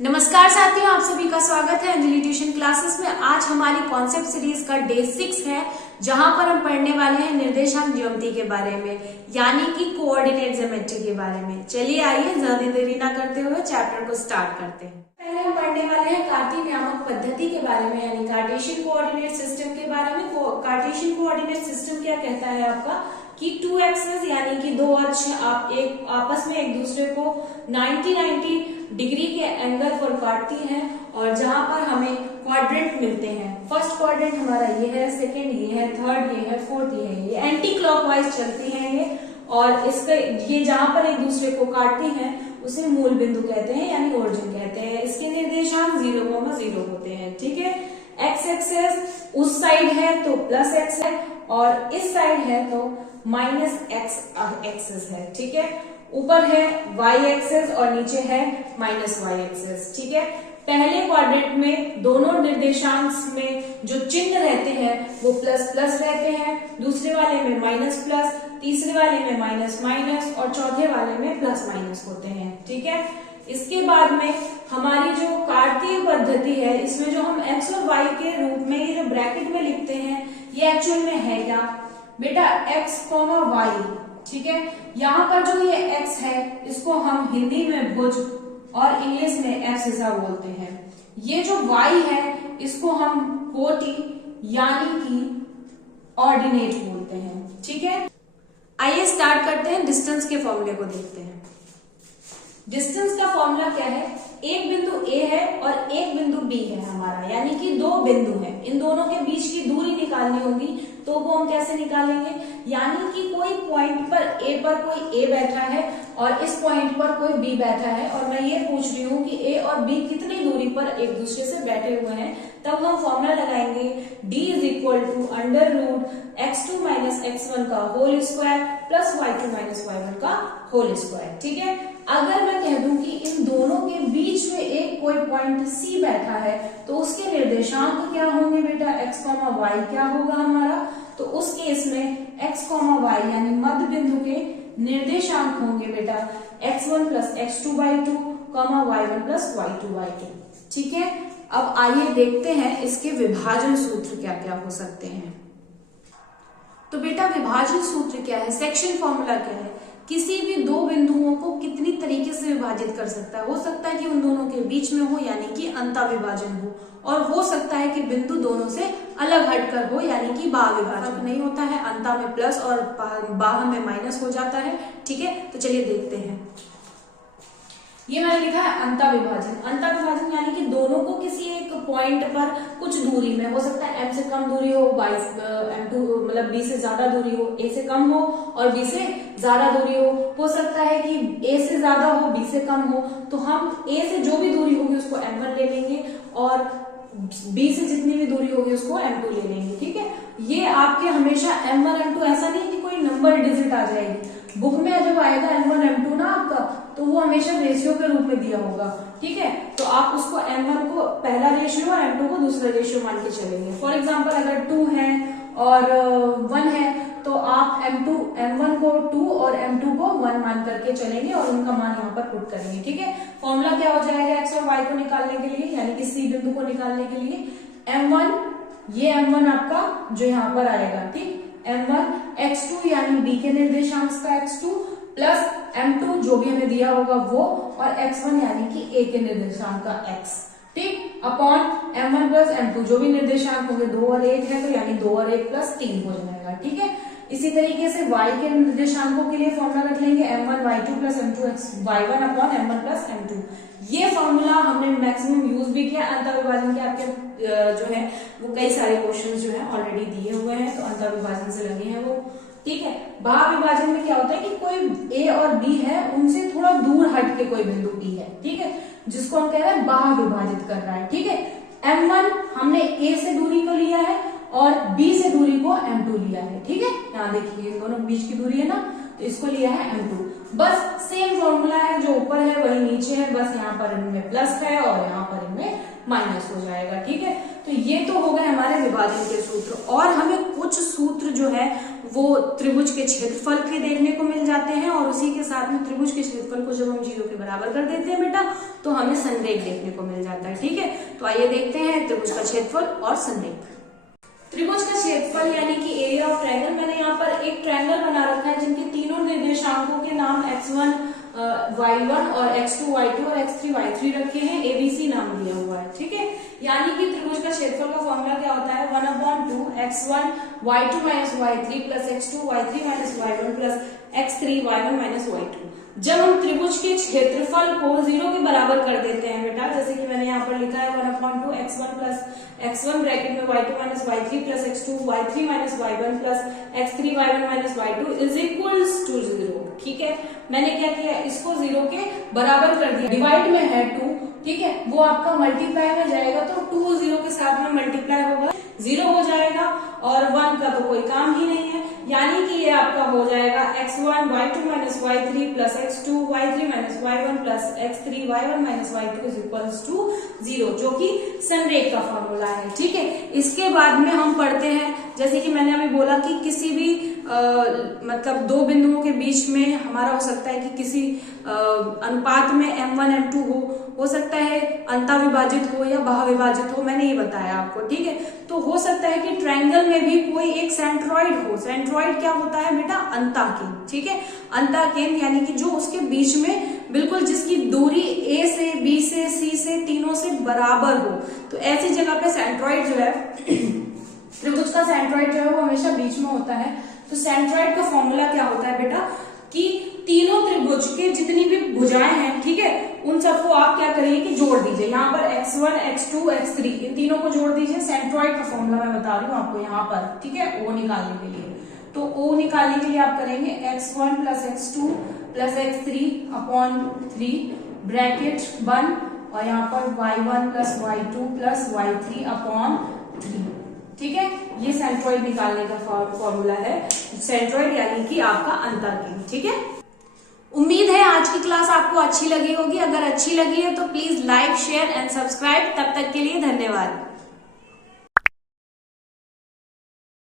नमस्कार साथियों, आप सभी का स्वागत है अंजलि ट्यूशन क्लासेस में। आज हमारी कॉन्सेप्ट सीरीज का डे 6 है, जहां पर हम पढ़ने वाले हैं निर्देशांक ज्यामिति के बारे में, यानी कि कोऑर्डिनेट ज्योमेट्री के बारे में। चलिए आइए ज्यादा देरी ना करते हुए चैप्टर को स्टार्ट करते हैं। पहले हम पढ़ने वाले हैं कार्तीय नियामक पद्धति के बारे में, यानी कार्टेशियन कोऑर्डिनेट सिस्टम के बारे में। कार्टेशियन कोऑर्डिनेट सिस्टम क्या कहता है आपका कि 2 एक्सिस यानी कि दो अक्ष आपस में एक दूसरे को 90 डिग्री के एंगल पर काटती हैं, और जहां पर हमें क्वाड्रेंट मिलते हैं। फर्स्ट क्वाड्रेंट हमारा ये है, सेकंड ये है, थर्ड ये है, फोर्थ ये है। ये एंटी क्लॉकवाइज चलती हैं ये, और इसके ये जहां पर एक दूसरे को काटती हैं उसे मूल बिंदु कहते हैं, यानी ओरिजिन कहते हैं। इसके निर्देशांक 0,0 होते हैं। ठीक है, एक्स एक्सेस उस साइड है तो प्लस एक्स है, और इस साइड है तो माइनस एक्स एक्सेस है। ठीक है, ऊपर है y एक्सेस और नीचे है माइनस y एक्सेस। ठीक है, पहले क्वाड्रेंट में दोनों निर्देशांक में जो चिन्ह रहते हैं वो प्लस प्लस रहते हैं, दूसरे वाले में माइनस प्लस, तीसरे वाले में माइनस माइनस, और चौथे वाले में प्लस माइनस होते हैं। ठीक है, इसके बाद में हमारी जो कार्तीय पद्धति है, इसमें जो हम x और y के रूप में ये जो ब्रैकेट में लिखते हैं, ये एक्चुअल में है क्या बेटा, x, y। ठीक है, यहाँ पर जो ये x है इसको हम हिंदी में भुज और इंग्लिश में एब्सिसा बोलते हैं। ये जो y है इसको हम कोटि यानी कि ऑर्डिनेट बोलते हैं। ठीक है, आइए स्टार्ट करते हैं। डिस्टेंस के फॉर्मूले को देखते हैं। डिस्टेंस का फॉर्मूला क्या है, एक बिंदु A है और एक बिंदु B है हमारा, यानी कि दो बिंदु हैं। इन दोनों के बीच की दूरी निकालनी होगी, तो वो हम कैसे निकालेंगे, यानी कि कोई पॉइंट पर A पर कोई A बैठा है और इस पॉइंट पर कोई B बैठा है, और मैं ये पूछ रही हूँ कि A और B कितनी दूरी पर एक दूसरे से बैठे हुए हैं। तब हम फॉर्मूला लगाएंगे D = √x2 - x1 का whole square plus y2 - y1 का होल स्क्वायर। ठीक है, अगर मैं कह दूं कि इन दोनों के बीच में एक कोई पॉइंट C बैठा है, तो उसके निर्देशांक क्या होंगे बेटा, x, y क्या होगा हमारा, तो उस केस में x, y यानी मध्य बिंदु के निर्देशांक होंगे बेटा x1 + x2/2, y1 + y2/2। ठीक है, अब आइए देखते हैं इसके विभाजन सूत्र क्या क्या हो सकते हैं। तो बेटा विभाजन सूत्र क्या है, सेक्शन फॉर्मूला क्या है, किसी भी दो बिंदुओं को कितनी तरीके से विभाजित कर सकता है। हो सकता है कि उन दोनों के बीच में हो, यानी कि अंतर विभाजन हो, और हो सकता है कि बिंदु दोनों से अलग हटकर हो, यानी कि बाह्य विभाजन नहीं होता है। अंतर में प्लस और बाह्य में माइनस हो जाता है। ठीक है, तो चलिए देखते हैं। ये मैंने लिखा है अंतर विभाजन। अंतर विभाजन यानी कि दोनों को किसी एक पॉइंट पर कुछ दूरी में, हो सकता है m से कम दूरी हो, m2 मतलब b से ज्यादा दूरी हो, a से कम हो, और b से ज्यादा दूरी हो सकता है कि a से ज्यादा हो, b से कम हो, तो हम a से जो भी दूरी होगी उसको m1 ले लेंगे, और b से जितनी भी दूरी होगी उसको m2 ले लेंगे। ठीक है, ये आपके हमेशा m1 m2 ऐसा नहीं कि कोई नंबर डिजिट आ जाएगी। बुक में जब आएगा m1 m2 ना आपका, तो वो हमेशा रेशियो के रूप में दिया होगा। ठीक है, तो आप उसको m1 को पहला रेशियो और m2 को दूसरा रेशियो मान के चलेंगे। फॉर एग्जांपल अगर 2 है और 1 है, तो आप m1 को 2 और m2 को 1 मान करके चलेंगे, और उनका मान यहाँ पर पुट करेंगे। ठीक है, फॉर्मूला क्या हो जाएगा x और y को निकालने के लिए, यानी कि C बिंदु को निकालने के लिए, m1 ये m1 आपका जो यहाँ पर आएगा, ठीक, m1 x2 यानी b के निर्देशांक का x2 प्लस m2 जो भी हमें दिया होगा वो, और x1 यानी कि a के निर्देशांक का x, ठीक, अपॉन m1 + m2 जो भी निर्देशांक होंगे, 2 और 1 है तो यानी 2 और 1 + 3 हो जाएगा। ठीक है, इसी तरीके से y के निर्देशांकों के लिए फॉर्मूला रख लेंगे m1 y2 + m2 y1 upon m1 + m2। ये फॉर्मूला हमने मैक्सिमम यूज भी किया। अंतर विभाजन के आपके जो है वो कई सारे क्वेश्चंस जो है ऑलरेडी दिए हुए हैं, तो अंतर विभाजन से लगे हैं वो। ठीक है, बाह्य विभाजन में क्या होता है कि कोई a और b है, उनसे थोड़ा दूर हट के कोई बिंदु b है, ठीक है, जिसको हम कह रहे हैं बाह्य विभाजित कर रहा है। ठीक है, m1 हमने a से दूरी को लिया है और b से दूरी को m2 लिया है। ठीक है, यहाँ देखिए इन दोनों के बीच की दूरी है ना, तो इसको लिया है m2। बस सेम फॉर्मूला है, जो ऊपर है वही नीचे है, बस यहाँ पर इनमें प्लस है और यहाँ पर इनमें माइनस हो जाएगा। ठीक है, तो ये तो हो गए हमारे विभाजन के सूत्र। और हमें कुछ सूत्र जो है वो त्रिभुज के क्षेत्रफल के देखने को मिल जाते हैं, और उसी के साथ में त्रिभुज के क्षेत्रफल को जब हम 0 के बराबर कर देते हैं बेटा, तो हमें संरेख देखने को मिल जाता है। ठीक है, तो आइए देखते हैं त्रिभुज का क्षेत्रफल और संरेख। त्रिभुज का क्षेत्रफल यानी कि एरिया ऑफ ट्रायंगल, मैंने यहाँ पर एक ट्रायंगल बना रखा है जिनके तीनों निर्देशांकों के नाम x1 y1 और x2 y2 और x3 y3 रखे हैं, ABC नाम दिया हुआ है। ठीक है, यानी कि त्रिभुज का क्षेत्रफल का फॉर्मूला क्या होता है, 1/2 x1 y2 minus y3 plus x2 y3 minus y1 plus x3 y1 minus y2। जब हम त्रिभुज के क्षेत्रफल को 0 के बराबर कर देते हैं बेटा, जैसे कि मैंने यहाँ पर लिखा है 1/2 x1 प्लस x1 ब्रैकेट में y2 minus y3 plus x2 y3 minus y1 plus x3 y1 minus y2 is equals to 0। ठीक है, मैंने क्या किया, इसको 0 के बराबर कर दिया, डिवाइड में है 2। ठीक है, वो आपका मल्टीप्लाई में जाएगा तो 2 0 के साथ में मल्टीप्लाई होगा, 0 हो जाएगा, और 1 का तो कोई काम ही नहीं है, यानी कि ये आपका हो जाएगा x1 y2 minus y3 plus x2 y3 minus y1 plus x3 y1 minus y2 is equals to 0, जो कि संरेख का फॉर्मूला है। ठीक है, इसके बाद में हम पढ़ते हैं, जैसे कि मैंने अभी बोला कि किसी भी मतलब दो बिंदुओं के बीच में हमारा हो सकता है कि किसी अनुपात में m1 m2 हो सकता है अंतःविभाजित हो या बाह्यविभाजित हो, मैंने ये बताया आपको। ठीक है, तो हो सकता है कि ट्रायंगल में भी कोई एक सेंट्रॉइड हो। सेंट्रॉइड क्या होता है बेटा, अंतःकेंद्र। ठीक है, अंतःकेंद्र यानी कि जो उसके बीच में बिल्कुल जिसकी दूरी A से B से C से तीनों से बराबर हो, तो ऐसी जगह पे सेंट्रॉइड जो है त्रिभुज का सेंट्रॉइड जो है वो हमेशा बीच में होता है। तो सेंट्रॉइड का फॉर्मूला क्या होता है बेटा, कि तीनों त्रिभुज के जितनी भी भुजाएं हैं, ठीक है, उन सबको आप क्या करिए कि जोड़ दीजिए। यहाँ पर x1 x2 x3 इन तीनों को जोड़ दीजिए। सेंट्रॉइड का फॉर्मूला मैं बता रही हूँ आपको यहाँ पर, ठीक है, O निकालने के लिए। तो O निकालने के लिए आप करेंगे x1 plus x2 plus x3 upon 3 bracket 1, और यहाँ पर y1 plus y2 plus y3 upon 3। ठीक है, ये सेंट्रॉइड निकालने का फॉर्मूला है। सेंट्रॉइड यानी कि आपका अंतःकेंद्र। ठीक है, उम्मीद है आज की क्लास आपको अच्छी लगी होगी। अगर अच्छी लगी है तो please like share and subscribe. तब तक के लिए धन्यवाद।